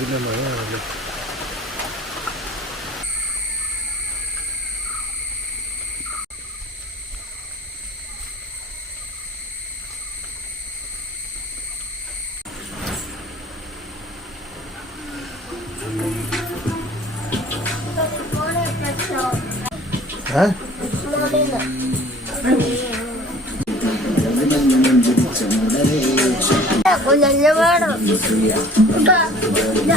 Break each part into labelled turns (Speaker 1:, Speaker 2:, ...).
Speaker 1: പിന്നെ മഴയാണല്ലോ ഏ
Speaker 2: കുഞ്ഞു വേണം ഞാനോട് പോയി കല്ലിട്ടാ കല്ല് എത്ര വായനാട്ടുണ്ടല്ലോ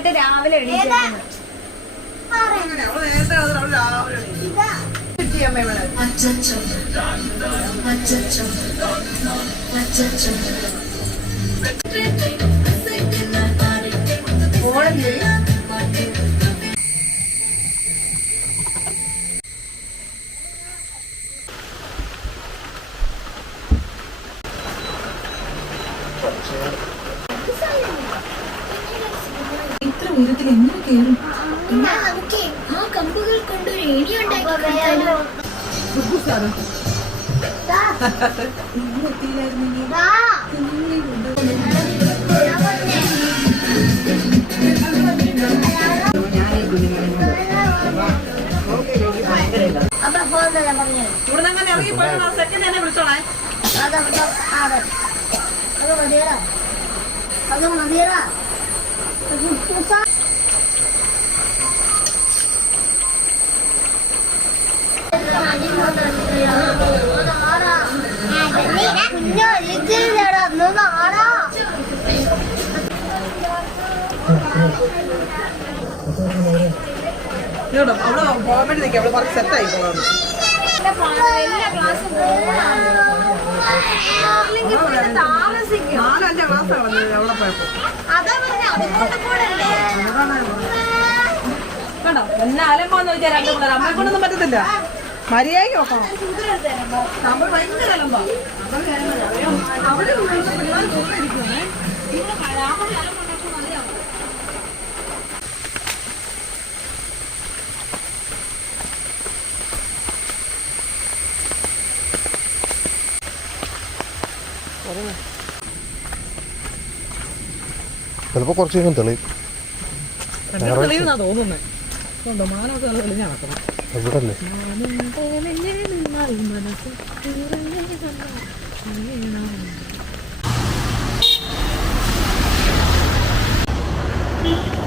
Speaker 3: കിടന്നിട്ട് രാവിലെ എണീറ്റത്
Speaker 4: ഇത്ര ഉയരത്തിൽ എങ്ങനെ കയറും
Speaker 2: നമുക്ക് ആ കമ്പുകൾ കൊണ്ട് ഒരു ഏണി ഉണ്ടാക്കി അപ്പൊ പോകുന്നില്ല പറഞ്ഞു
Speaker 4: ഇവിടെ അങ്ങനെ ഇറങ്ങി പോയി സെക്കൻഡ് തന്നെ വിളിച്ചോളേ.
Speaker 2: അത് മതിയടാ. അത് മതിയടാ.
Speaker 4: അവിടെ പോകാൻ വേണ്ടി നിൽക്കാം അവിടെ പറഞ്ഞ് സെറ്റ് ആയി പോകാം
Speaker 3: എല്ലാ ക്ലാസ്സും താമസിക്കും
Speaker 4: നാലഞ്ച് ക്ലാസ് കളഞ്ഞു അവിടെ പോയപ്പോ.
Speaker 3: അതാ പറഞ്ഞ അതുകൊണ്ട് കൂടെ അല്ലേ
Speaker 4: കണ്ടോ? എന്നെ അലമ്പാന്ന് വെച്ചാൽ രണ്ടു പിള്ളേർ അമ്മയെ കൊണ്ടൊന്നും പറ്റത്തില്ല. മര്യാദയ്ക്ക് നോക്കണം നമ്മൾ ഭയങ്കര അലമ്പാ അവിടെ പിള്ളേർ
Speaker 1: ചിലപ്പോൾ കുറച്ച് തെളിയും.
Speaker 4: എന്നെ തെളിയുന്നാ തോന്നുന്നത് ഉണ്ടോ മാനൊക്കെ നല്ല തെളിഞ്ഞ് നടക്കണം.
Speaker 1: Taburan deh. Thank you.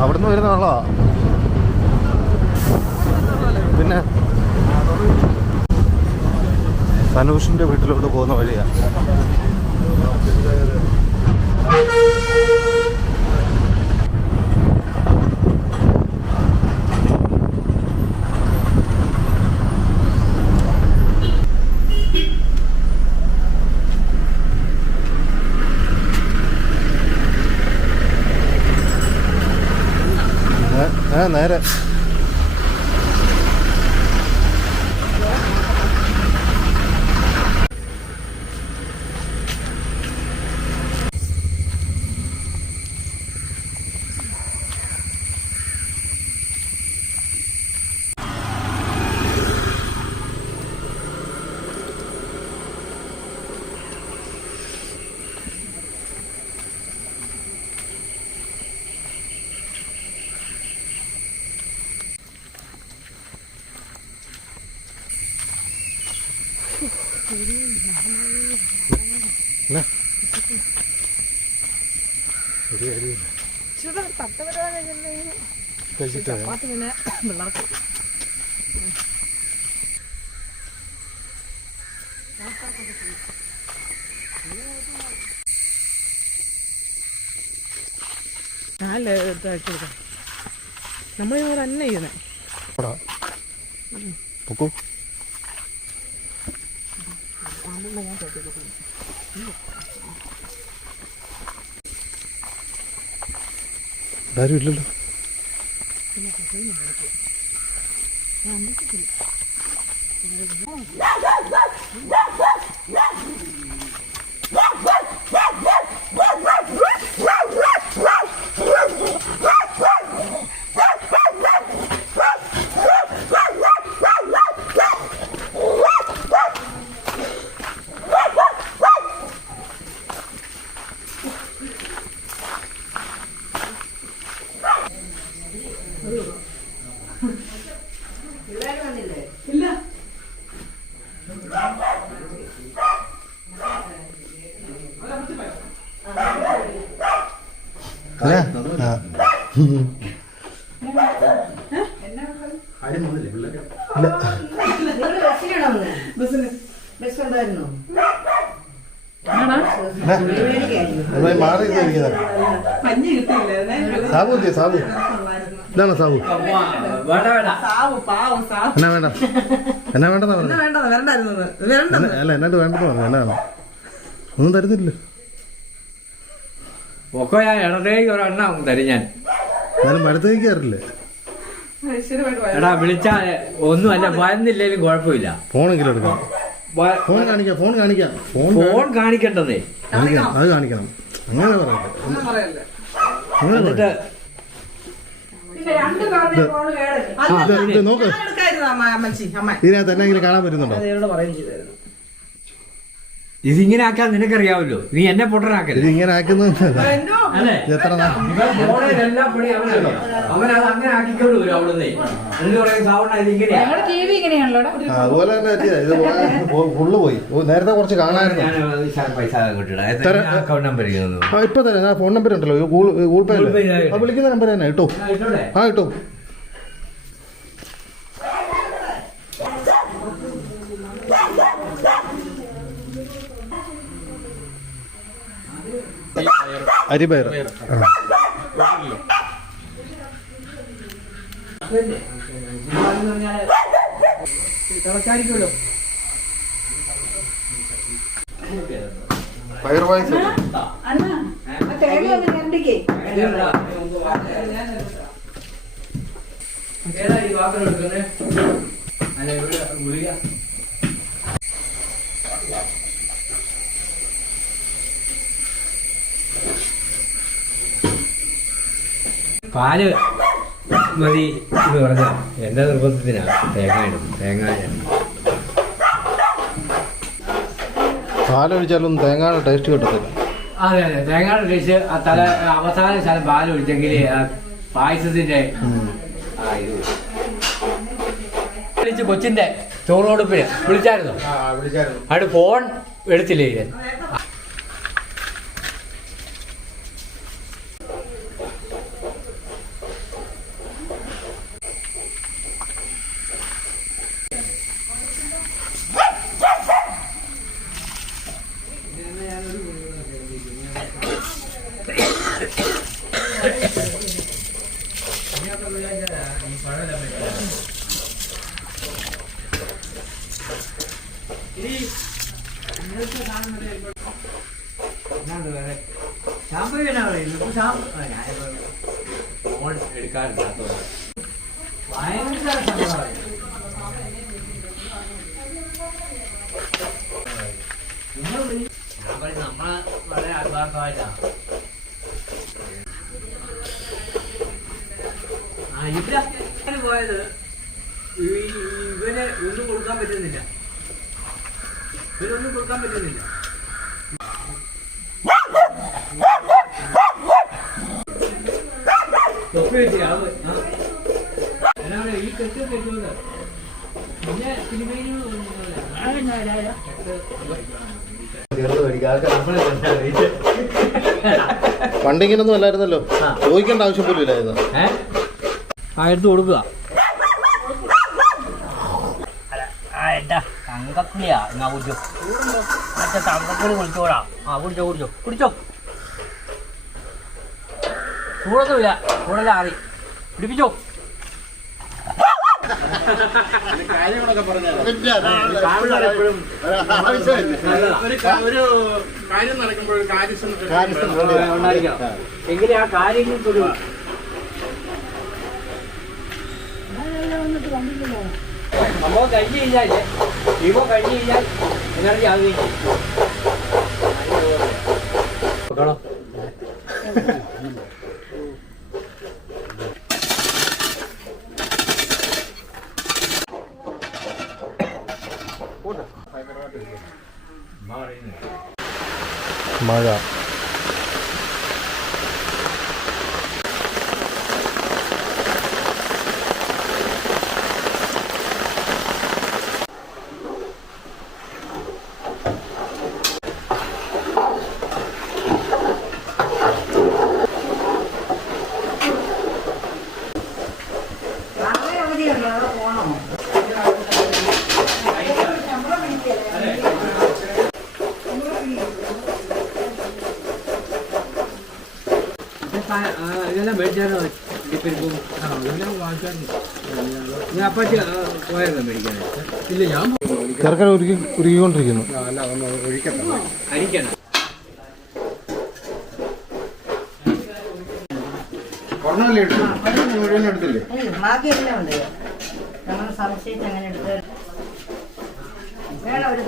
Speaker 1: അവിടുന്ന് വരുന്ന വെള്ളമാ? പിന്നെ? സനൂഷിന്റെ വീട്ടിലോട്ട് പോകുന്ന വഴിയാ ഏ- ഏ നേരെ എന്നാ? ഒരു കാര്യമില്ല. കഴിച്ചിട്ട്
Speaker 5: എടുത്ത് അയച്ചു കൊടുക്കാം നമ്മളിവിടെ തന്നെ ചെയ്യുന്നത്.
Speaker 1: പൊക്കോ. ഇതാരും ഇല്ലല്ലോ അല്ലേ? ആ. ഇവിടെ മാറി സാബു സാബു സാബു എന്നാ വേണ്ട എന്നാ പറഞ്ഞു ഒന്നും തരുന്നില്ല
Speaker 6: ഒക്കെ ഞാൻ ഇടത്തേക്ക് ഒരെണ്ണം തരും ഞാൻ
Speaker 1: എന്നാലും
Speaker 5: മരത്തേക്ക് വരാം.
Speaker 6: എടാ വിളിച്ചാ ഒന്നും അല്ല വരുന്നില്ലേലും കുഴപ്പമില്ല.
Speaker 1: ഫോണെങ്കിലും എടുക്കാം. ഫോൺ കാണിക്കാം ഫോൺ കാണിക്കാം. ഫോൺ
Speaker 6: ഫോൺ കാണിക്കേണ്ടതേ
Speaker 1: കാണിക്കണം അത് കാണിക്കണം. അങ്ങനെ
Speaker 5: പറയല്ലേ
Speaker 6: എന്നിട്ട്
Speaker 1: നോക്ക്. ഇതിനകത്ത് എന്നെങ്കിലും കാണാൻ പറ്റുന്നുണ്ടോ?
Speaker 6: ഇതിങ്ങനെ ആക്കാൻ നിനക്കറിയാവല്ലോ നീ എന്നെ പൊട്ടനാക്കല്ലേ?
Speaker 1: ഇത് ഇങ്ങനെ ആക്കുന്നത് എത്ര
Speaker 6: അവനത് അങ്ങനെ ആക്കിക്കൊണ്ട് വരും അവിടുന്ന്. എന്നിട്ട് പറയും സാവണ ഇതിങ്ങനെയാ.
Speaker 1: ആ, അതുപോലെ തന്നെ പറ്റിയതാ. ഇത് ഫുള്ള് ഫുള്ള് പോയി. ഓ, നേരത്തെ കുറച്ച് കാണാമായിരുന്നു.
Speaker 6: ഞാൻ പൈസ കിട്ടിടാ. അക്കൗണ്ട് നമ്പർ
Speaker 1: ആ ഇപ്പൊ തന്നെ ഫോൺ നമ്പർ ഉണ്ടല്ലോ. Google Google Pay
Speaker 6: Google Pay
Speaker 1: ആ വിളിക്കുന്ന നമ്പർ തന്നെ. കേട്ടോ
Speaker 6: ആ
Speaker 1: കേട്ടോ അരിപയർ പയർ പായസം.
Speaker 6: ഏതാ ഈ വാക്കുകൾ എടുക്കുന്നത്? അല്ല ഇവിടെ ഗുളിക പാൽ മതി എന്ന് പറഞ്ഞ എന്റെ നിർബന്ധത്തിനാ? തേങ്ങ ഇടും തേങ്ങ
Speaker 1: പാലൊഴിച്ചാലും തേങ്ങയുടെ ടേസ്റ്റ് കിട്ടത്തില്ല.
Speaker 6: അതെ അതെ. തേങ്ങയുടെ ടേസ്റ്റ് ആ തല അവസാന സ്ഥലം പാലൊഴിച്ചെങ്കിൽ ഒഴിച്ചെങ്കിൽ പായസത്തിന്റെ ആ ഇത് വിളിച്ച് കൊച്ചിന്റെ ചോറോടുപ്പിന് വിളിച്ചായിരുന്നു?
Speaker 1: വിളിച്ചായിരുന്നു.
Speaker 6: അവിടെ ഫോൺ എടുത്തില്ലേ ഇവൻ ഫോൺ എടുക്കാറില്ലാത്തത് ഭയങ്കര സങ്കടമായി. നിങ്ങൾ വിളി- ഞാൻ പറഞ്ഞു, നമ്മൾ വളരെ ആത്മാർത്ഥമായിട്ടാണ് ആ ഇവിടെ പോയത് ഇവന് ഒന്നും കൊടുക്കാൻ പറ്റുന്നില്ല. ഇവരൊന്നും കൊടുക്കാൻ പറ്റുന്നില്ല. ഈ കെട്ട് കെട്ടുന്നത് പിന്നെ സിനിമയിലും
Speaker 1: പണ്ടിങ്ങനൊന്നും അല്ലായിരുന്നല്ലോ.
Speaker 6: ആ.
Speaker 1: ചോദിക്കേണ്ട ആവശ്യം പോലും ഇല്ലായിരുന്നു.
Speaker 6: ഏ? ആ കൊടുക്കുക.
Speaker 7: തങ്കക്കുളിയാ എന്നാ കുടിച്ചോ. മറ്റേ തങ്കക്കുളി കുളിച്ചോടാ ആ കുടിച്ചോ കുടിച്ചോ. കുടിച്ചോ. ചൂടൊന്നുമില്ല. ചൂടല്ല ആറി. പിടിപ്പിച്ചോ
Speaker 6: എങ്കിലും ആ കാര്യങ്ങൾ ഒരു സംഭവം കഴിഞ്ഞ് കഴിഞ്ഞാൽ ഇവ കഴിഞ്ഞ് കഴിഞ്ഞാൽ എനർജി ആകുകയും കേട്ടോ
Speaker 1: മഴ.
Speaker 5: ഉണ്ട് നമ്മൾ സംശയിച്ച് അങ്ങനെ എടുത്ത് വേണം ഒരു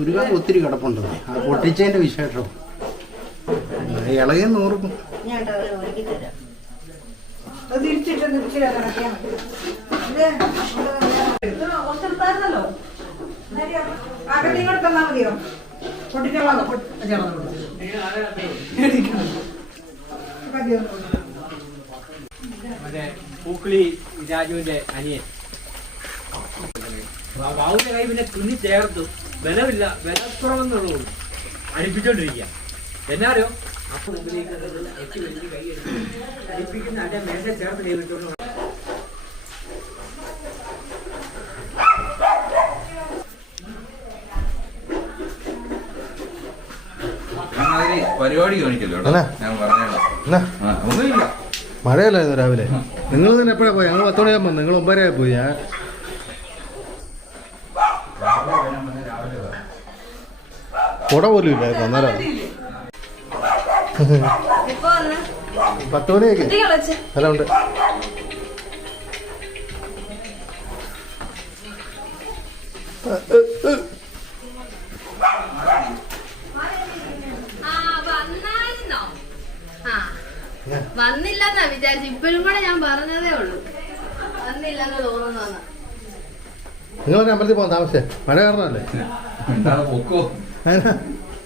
Speaker 8: ഉരുകാൻ ഒത്തിരി കിടപ്പുണ്ട്. ആ പൊട്ടിച്ചതിന്റെ വിശേഷം. ഇളകി നൂറും.
Speaker 5: ഞാൻ ഒരുക്കി തരാം. അത് തിരിച്ചിട്ട് തിരിച്ചിട്ട് കിടക്കിയാൽ മതി. ഇത് കുറച്ചെടുത്തായിരുന്നല്ലോ അകത്തിങ്ങോട്ട് തന്നാ മതിയോ?
Speaker 6: മറ്റേ രാജുവിന്റെ അനിയൻ. ബാബുവിന്റെ കൈ പിന്നെ തുന്നി ചേർത്തു. ബലമില്ല. ബലക്കുറവെന്നുള്ളൂ അടുപ്പിച്ചോണ്ടിരിക്കുക എന്നാരോ അപ്പൊ മുമ്പിലേക്ക് എത്തി വലിയ കൈ അടുപ്പിക്കുന്ന അതിന്റെ മേലെ ചേർത്ത്
Speaker 9: അതിന് പരിപാടി കാണിക്കല്ലോ ഞാൻ ഒന്നുമില്ല.
Speaker 1: മഴയല്ലായിരുന്നു രാവിലെ? നിങ്ങൾ തന്നെ എപ്പോഴാ പോയി? ഞങ്ങൾ പത്ത് മണിയാകുമ്പോൾ നിങ്ങൾ ഒമ്പതര പോയി ഞാൻ കുട പോലും ഇല്ലായിരുന്നു അന്നേരം. പത്ത് മണിയൊക്കെ എല്ലാം ഉണ്ട്
Speaker 10: ആ വന്നായിരുന്നോ ആ വന്നില്ലെന്നാ വിചാരിച്ചു ഇപ്പോഴും കൂടെ ഞാൻ പറഞ്ഞതേ ഉള്ളൂ വന്നില്ലെന്ന് തോന്നുന്നു
Speaker 1: ഒരു അമ്പലത്തിൽ പോകാൻ താമസിച്ചേ? മഴ കാരണമല്ലേ? അതിനാ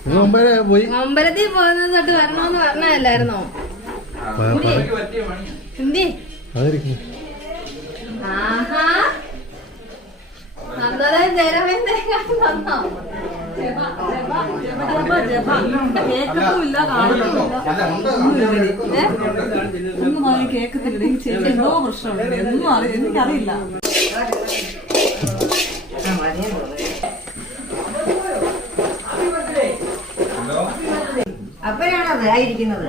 Speaker 1: നിങ്ങൾ മുമ്പേ പോയി?
Speaker 10: അമ്പലത്തിൽ പോകുന്നത് തൊട്ട് വരണമെന്ന് പറഞ്ഞല്ലായിരുന്നോ
Speaker 1: അതായിരിക്കും.
Speaker 5: ഒന്നും കേക്കത്തില്ല. എനിക്ക് എന്തോ പ്രശ്നമുണ്ട്. ഒന്നും അറിയില്ല എനിക്കറിയില്ല.
Speaker 11: അപ്പനാണത് ആയിരിക്കുന്നത്.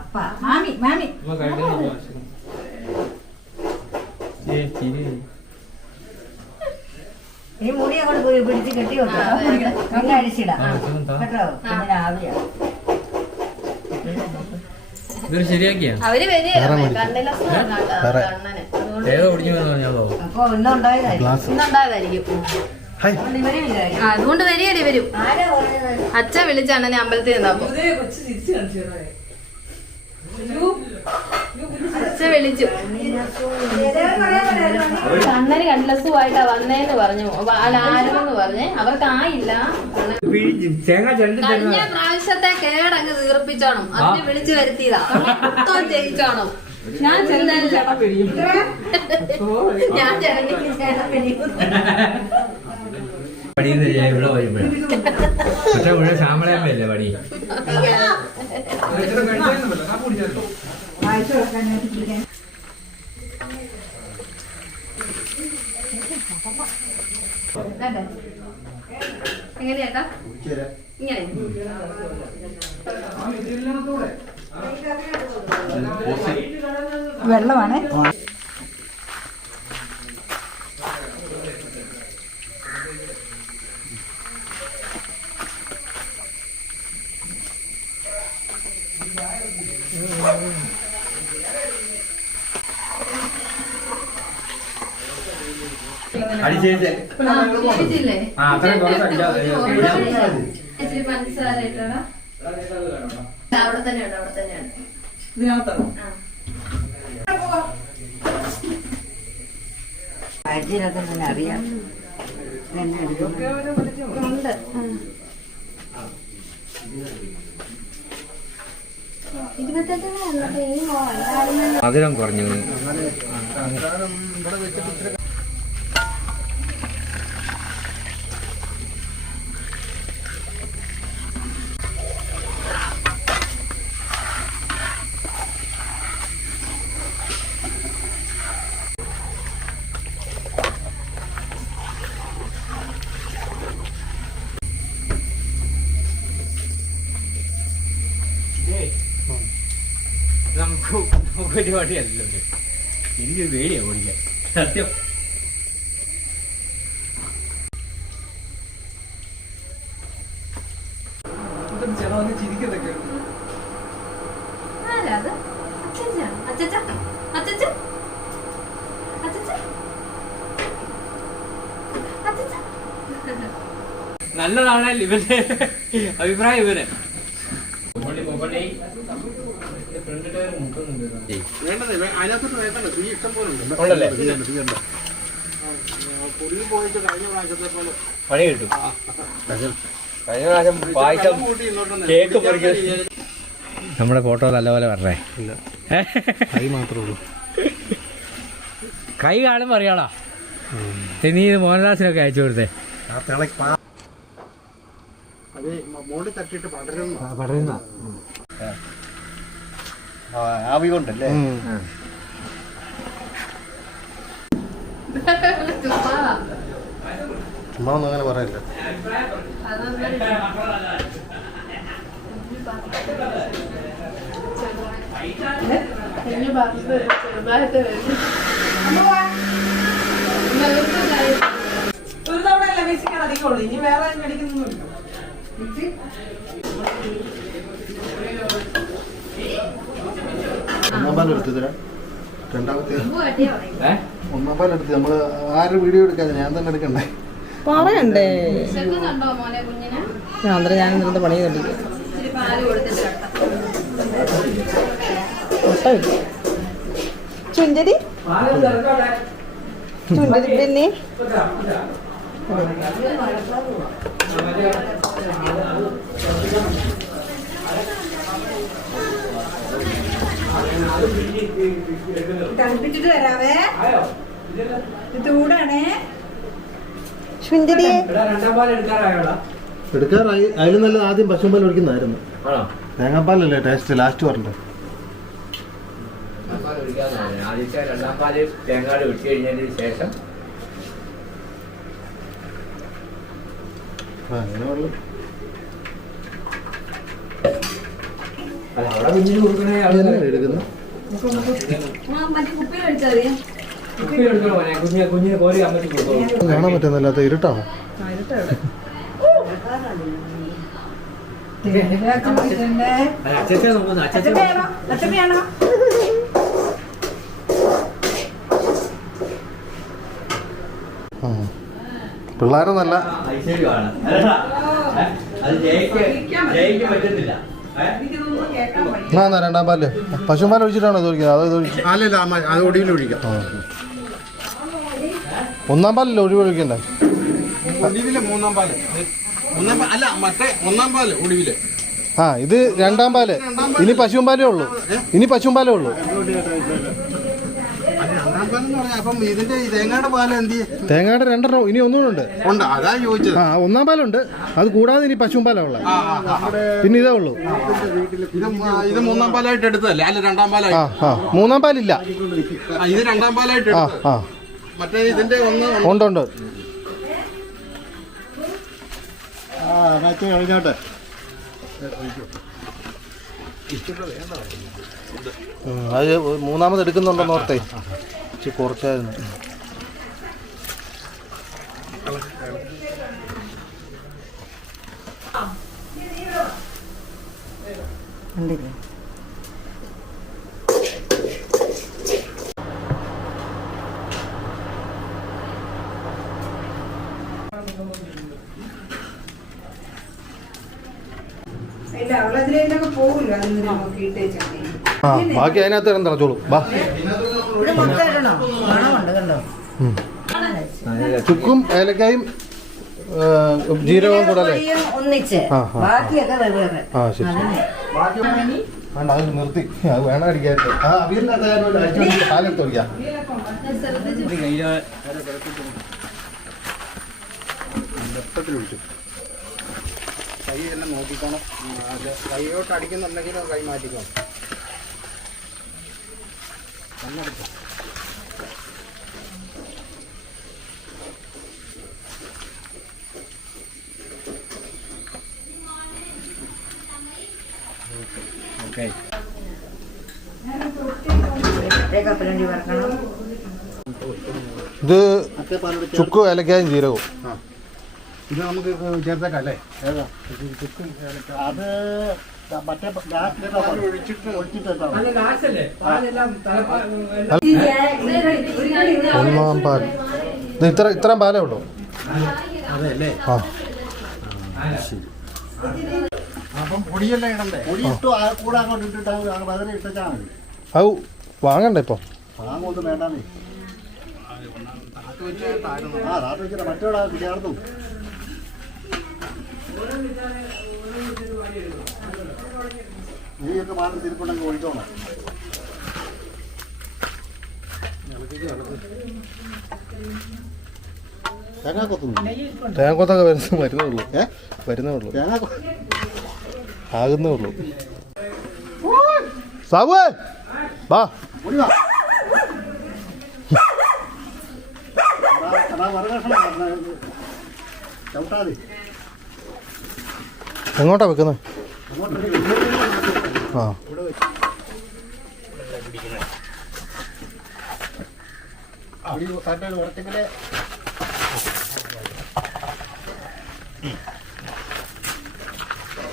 Speaker 11: അപ്പ മാമി മാമി. ഈ മുടിയെ കൊണ്ട് പോയി പിടിച്ച് കെട്ടി വെക്കാം അങ്ങനെ അടിച്ചിടാം കേട്ടോ?
Speaker 7: ഇതൊരു ശരിയാക്കിയാ?
Speaker 10: അവർ
Speaker 1: വരെ
Speaker 10: കണ്ണിലെ
Speaker 1: മേടിച്ചു.
Speaker 10: ഒടിഞ്ഞു
Speaker 7: ഏതോ ഓടിഞ്ഞു പറഞ്ഞാലോ
Speaker 11: അപ്പൊ ഇന്നുണ്ടായതായിരിക്കും
Speaker 1: ഗ്ലാസ്.
Speaker 10: ഇന്നുണ്ടായതായിരിക്കും
Speaker 1: ഹായ്
Speaker 10: ആ, അതുകൊണ്ട് വരികയല്ലേ വരും
Speaker 11: ആരാ പറഞ്ഞത്?
Speaker 10: അച്ഛൻ വിളിച്ചാണ് ഞാൻ അമ്പലത്തിൽ
Speaker 5: കാണിച്ചു
Speaker 10: അച്ഛൻ വിളിച്ചു. കണ്ണന് കണ്ണിലസുമായിട്ടാ വന്നേന്ന് പറഞ്ഞു. അല്ല ആരെന്ന് പറഞ്ഞേ. അവർക്ക് ആയില്ല.
Speaker 6: തേങ്ങ ചെണ്ടി
Speaker 10: കഴിഞ്ഞ പ്രാവശ്യത്തെ കേടങ്ങ് തീർപ്പിച്ചോണം അതിന് വിളിച്ചു വരുത്തിയതാ. മൊത്തം ജയിച്ചോണം.
Speaker 5: ഞാൻ ചെന്നാലും ചേട്ടൻ പിടിയും
Speaker 10: ഞാൻ ചേട്ടനിക്ക് ചേട്ടൻ പിടിക്കും.
Speaker 6: പണിയുന്ന ഇവിടെ വരുമ്പോഴേ. മറ്റേ മുഴുവൻ ശ്യാമളയമ്മയല്ലേ പണി.
Speaker 10: എങ്ങനെയാട്ടാ ഇങ്ങനെ.
Speaker 11: വെള്ളമാണ്
Speaker 6: അടിച്ചേച്ചേ
Speaker 10: ആ,
Speaker 6: അത്രയും കുറച്ച്.
Speaker 10: ഇച്ചിരി പഞ്ചസാര ഇട്ടോടാ. അവിടെ തന്നെയുണ്ട് അവിടെ തന്നെയുണ്ട്.
Speaker 5: ഇതിനകത്താണ്
Speaker 11: അരിയിലൊക്കെ തന്നെ അറിയാം.
Speaker 10: ഉണ്ട്.
Speaker 6: മധുരം കുറഞ്ഞു. പരിപാടിയല്ലോ എനിക്ക് പേടിയാ ഓടിക്കാൻ. സത്യം.
Speaker 5: ചിരിക്കുന്നൊക്കെ?
Speaker 6: നല്ലതാണല്ലോ ഇവന്റെ അഭിപ്രായം ഇവന്. ഉണ്ടല്ലേ? പണി കിട്ടും. കഴിഞ്ഞ പ്രാവശ്യം പായസം കേക്ക് നമ്മുടെ ഫോട്ടോ നല്ലപോലെ പറഞ്ഞേ
Speaker 1: കൈ മാത്രമേ ഉള്ളൂ.
Speaker 6: കൈ കാണുമ്പോ അറിയാളാ നീ ഇത് മോഹൻദാസിനൊക്കെ അയച്ചു കൊടുത്തേ.
Speaker 1: ആവി തിള- പാ-
Speaker 8: അത് മോളിൽ തട്ടിയിട്ട് പടരുന്നു
Speaker 6: പറയുന്ന
Speaker 8: ആ, ആവി കൊണ്ടല്ലേ
Speaker 10: ചുമ്മാതാ.
Speaker 1: ചുമ്മാ ഒന്നും അങ്ങനെ പറയില്ല.
Speaker 5: ഒരു തവണ അല്ല വീശിക്കാൻ അധികമുള്ളൂ ഇനി വേറെ മേടിക്കുന്നൊന്നുമില്ല
Speaker 1: രണ്ടാമത്തെ. ഒന്നാം പാലം നമ്മൾ ആരും വീഡിയോ എടുക്കാതെ ഞാൻ തന്നെ എടുക്കണ്ടേ?
Speaker 5: പറയണ്ടേ?
Speaker 10: വിശക്കുന്നുണ്ടോ മോനെ കുഞ്ഞിന്?
Speaker 5: ഞാൻ അന്നേരം ഞാൻ ഇന്നത്തെ പണി
Speaker 10: കെട്ടാം
Speaker 5: ചുഞ്ചരി? ചുഞ്ചരി പിന്നെ? തണുപ്പിച്ചിട്ട് വരാവേ. ഇത് ചൂടാണേ. ചുഞ്ചരിയെ
Speaker 6: രണ്ടാം പാൽ എടുക്കാറായോടാ.
Speaker 1: എടുക്കാറായി. അതിലും നല്ലത് ആദ്യം പശുമ്പാൽ ഒഴിക്കുന്നതായിരുന്നു. തേങ്ങാപ്പാലല്ലേ ടേസ്റ്റ് ലാസ്റ്റ് പറഞ്ഞത്?
Speaker 6: പാൽ ഒഴിക്കാതെ ആദ്യത്തെ രണ്ടാം പാൽ തേങ്ങാട് വെച്ച് കഴിഞ്ഞതിന് ശേഷം? അവിടെ കുഞ്ഞിന് കൊടുക്കണേ
Speaker 1: എടുക്കുന്നു. കാണാൻ പറ്റുന്നില്ലാത്ത ഇരുട്ടാണോ
Speaker 6: അല്ല അച്ഛനെ നോക്കുന്നു അച്ഛൻ
Speaker 5: അച്ഛമ്മയാണോ
Speaker 1: ആ. പിള്ളേരെ നല്ല
Speaker 6: ഐശ്വര്യമാണ് അല്ലടാ, ഏ? അത് ജയിക്ക് ജയിക്ക് പറ്റുന്നില്ല?
Speaker 1: ആ എന്നാ രണ്ടാം പാൽ? പശുമ്പാൽ ഒഴിച്ചിട്ടാണോ ഇത് ഒഴിക്കുന്നത്? അതോ ഇത്
Speaker 8: അല്ലല്ല അത് ഒഴിക്കാം.
Speaker 1: ഒന്നാം പാലല്ലേ ഒഴിവ് ഒഴിക്കണ്ടേ?
Speaker 8: ഒടിവിൽ മൂന്നാം പാൽ. ഒന്നാം പാ- അല്ല മറ്റേ ഒന്നാം പാൽ ഒടിവിൽ.
Speaker 1: ആ ഇത് രണ്ടാം പാൽ. ഇനി പശുവും പാലേ ഉള്ളൂ ഇനി പശുവും പാലേ ഉള്ളൂ
Speaker 8: അത് രണ്ടാം പാലെന്ന് പറഞ്ഞാൽ അപ്പം ഇതിന്റെ ഈ തേങ്ങയുടെ
Speaker 1: രണ്ടെണ്ണം ഇനി ഒന്നുകൂടെ ഉണ്ട്. ആ ഒന്നാം പാലുണ്ട്. അത് കൂടാതെ ഇനി പശുവും പാലാ ഉള്ളത്. പിന്നെ ഇതേ ഉള്ളൂ.
Speaker 8: ഇത് മൂന്നാം പാലായിട്ട് എടുത്തതല്ലേ? അല്ല രണ്ടാം
Speaker 1: ആ മൂന്നാം പാലില്ല.
Speaker 8: ഇത് രണ്ടാം പാലായിട്ട്
Speaker 1: ആ
Speaker 8: മറ്റേ ഇതിന്റെ ഒന്ന്
Speaker 1: ഉണ്ട് ഉണ്ട്.
Speaker 8: കഴിഞ്ഞോട്ടെ.
Speaker 1: അത് മൂന്നാമത് എടുക്കുന്നുണ്ടെന്ന് ഓർത്തേ. ഇച്ചിരി കുറച്ചായിരുന്നു ബാക്കി അതിനകത്ത് എന്താ തിളച്ചോളൂ ബാ.
Speaker 11: മണമുണ്ട് കണ്ടോ?
Speaker 1: ചുക്കും ഏലക്കായും ജീരകവും കൂടെ അല്ലേ?
Speaker 11: ഒന്നിച്ച്. ബാക്കിയൊക്കെ വെവ്വേറെ.
Speaker 1: ആ ശരി ശരി. വേണ്ട അത് നിർത്തി. അത് വേണം ആ അവിയലിനകത്ത് അടിച്ചു ഒഴിക്കാം.
Speaker 8: കൈ നോക്കിക്കോണം. അത് കൈയോട്ട് അടിക്കുന്നുണ്ടെങ്കിലും കൈ മാറ്റിക്കോണം. കണ്ണെടുത്തു
Speaker 1: ഇത് ചുക്ക് ഏലക്കായും ജീരകവും.
Speaker 8: ഇത് നമുക്ക് ചേർത്തേക്കാം അല്ലേ? ചുക്ക് അത്
Speaker 6: അത്
Speaker 1: ഒന്നാം പാൽ. ഇത് ഇത്ര ഇത്രയും പാലേ ഉള്ളൂ.
Speaker 8: അതെല്ലേ
Speaker 1: ആ.
Speaker 8: അപ്പം പൊടിയെല്ലാം ഇടണ്ടേ? പൊടി ഇട്ടു ആ കൂടെ അങ്ങോട്ട് ഇട്ടിട്ട് അങ്ങ് പതിനെ ഇട്ടാൽ മതി.
Speaker 1: അത് വാങ്ങണ്ട ഇപ്പൊ?
Speaker 8: അങ്ങോട്ട് വേണ്ടാന്നേ. ആ താത്ത് വെച്ചിട്ട് മറ്റോടാ ചേർത്തും നീയൊക്കെ മാത്രം തിരിപ്പുണ്ടെങ്കിൽ ഒഴിച്ചോണം തേങ്ങാ കൊത്തുന്നു
Speaker 1: തേങ്ങക്കൊത്തൊക്കെ വരുന്ന വരുന്നേ ഉള്ളൂ.
Speaker 8: ഏ?
Speaker 1: വരുന്നേ ഉള്ളൂ.
Speaker 8: തേങ്ങാക്കൊ
Speaker 1: ആകുന്നേ ഉള്ളൂ. സാബുവേ വാ. എങ്ങോട്ടാ വെക്കുന്നത് ആ.
Speaker 8: കുറച്ചെങ്കിലേ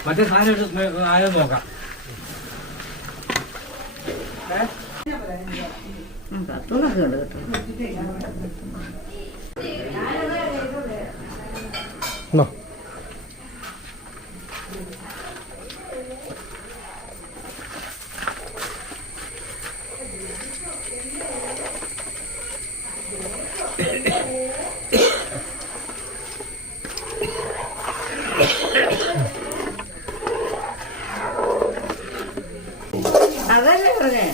Speaker 6: മറ്റേ സാധനം ആയോ നോക്കാം.
Speaker 11: കത്തുന്നൊക്കെ ഉണ്ട് കേട്ടോ
Speaker 1: എന്നാ
Speaker 11: അതല്ലേ പറഞ്ഞേ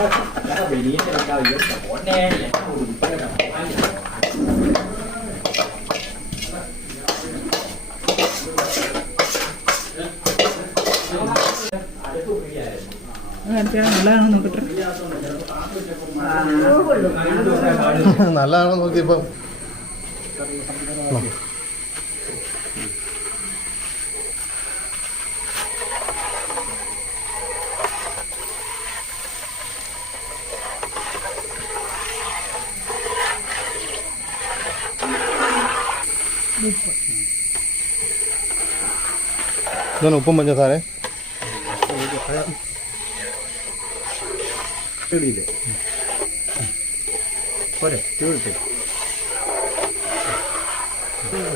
Speaker 6: അച്ചാറ വലിയ ഉണ്ടാവില്ല ഓടേ
Speaker 5: നല്ലതാണ് നോക്കട്ടെ
Speaker 1: നല്ലതാണോ നോക്കിയപ്പം ഇതാണ് ഉപ്പും പഞ്ചസാര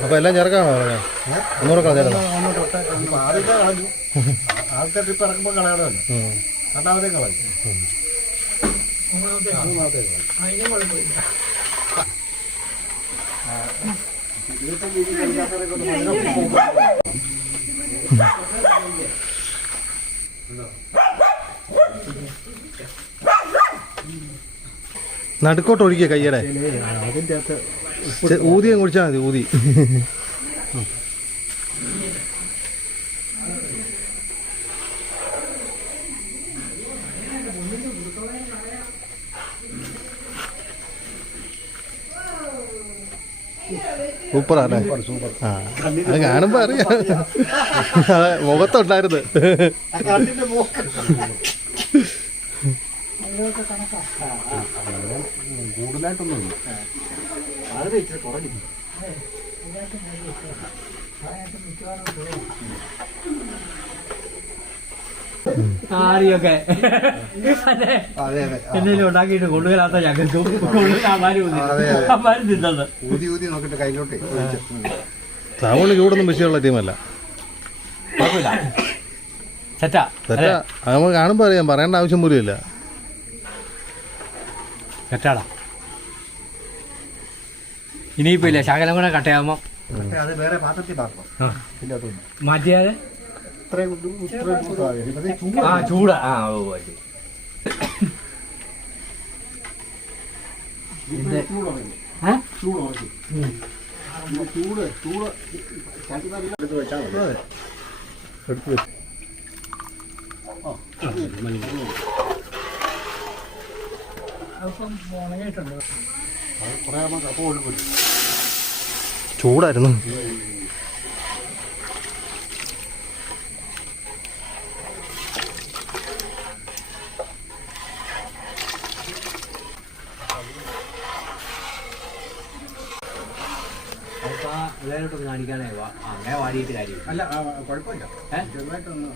Speaker 1: അപ്പൊ എല്ലാം ചേർക്കാണോ ഒന്നൂടെ ഒന്നുകൂടെ കളഞ്ഞേക്കണം
Speaker 8: ആദ്യത്തെ കളഞ്ഞു. ആദ്യത്തെ ട്രിപ്പ് ഇറക്കുമ്പോൾ കളയണമല്ലോ കളഞ്ഞു. മൂന്നാമത്തെ കളഞ്ഞു.
Speaker 1: നടുക്കോട്ട് ഒഴിക്കുക കയ്യടെ. ഊതിയും കുടിച്ചാൽ മതി ഊതി. സൂപ്പറല്ലേ ആ അത് കാണുമ്പോ അറിയാം. മുഖത്തുണ്ടായിരുന്നു.
Speaker 8: കൂടുതലായിട്ടൊന്നും അത് കുറഞ്ഞു
Speaker 6: ആരെയൊക്കെ
Speaker 8: അതെ. അതെ
Speaker 6: എന്തെങ്കിലും ഉണ്ടാക്കിയിട്ട് കൊണ്ടുവരാത്ത ഞങ്ങൾക്കും കൊണ്ടുവരാമാരും
Speaker 8: അതെ, അതെ.
Speaker 6: അമ്മാരും തിന്നത്.
Speaker 8: ഊതി ഊതി നോക്കിട്ട് കയ്യിലോട്ട് ഒഴിച്ച്.
Speaker 1: സാമൂഹ്യ ചൂടൊന്നും വിഷയമുള്ള ടീമല്ല.
Speaker 6: സെറ്റാ
Speaker 1: നമ്മൾ കാണുമ്പോൾ അറിയാം. പറയേണ്ട ആവശ്യം പോലും ഇല്ല.
Speaker 6: സെറ്റാടാ ഇനിയിപ്പോ ഇല്ല? ശകലം കൂടെ കട്ടയാകുമ്പോ
Speaker 8: പക്ഷേ അത് വേറെ പാത്രത്തിൽ പാർക്കണം
Speaker 6: ആ.
Speaker 8: ചൂടാ.
Speaker 6: ആ ഓ അത് ശരി.
Speaker 8: ഇതിന്റെ ചൂട് ഉറങ്ങി.
Speaker 6: ഏ?
Speaker 8: ചൂട് ഉറങ്ങി. ഇതിന്റെ ചൂട് ചൂട് ചാറ്റിൽ എടുത്ത് വെച്ചാൽ മതി
Speaker 1: എടുത്ത് വെച്ച്
Speaker 8: അത് കുറേ ആകുമ്പോൾ കപ്പ ഒഴുകും
Speaker 1: ചൂടായിരുന്നു
Speaker 6: അതിപ്പോ ആ എല്ലാവരോട്ടും വാ. അങ്ങനെ വാടിയിട്ട് കാര്യം
Speaker 8: അല്ല കുഴപ്പമില്ല? ചെറുതായിട്ടൊന്ന്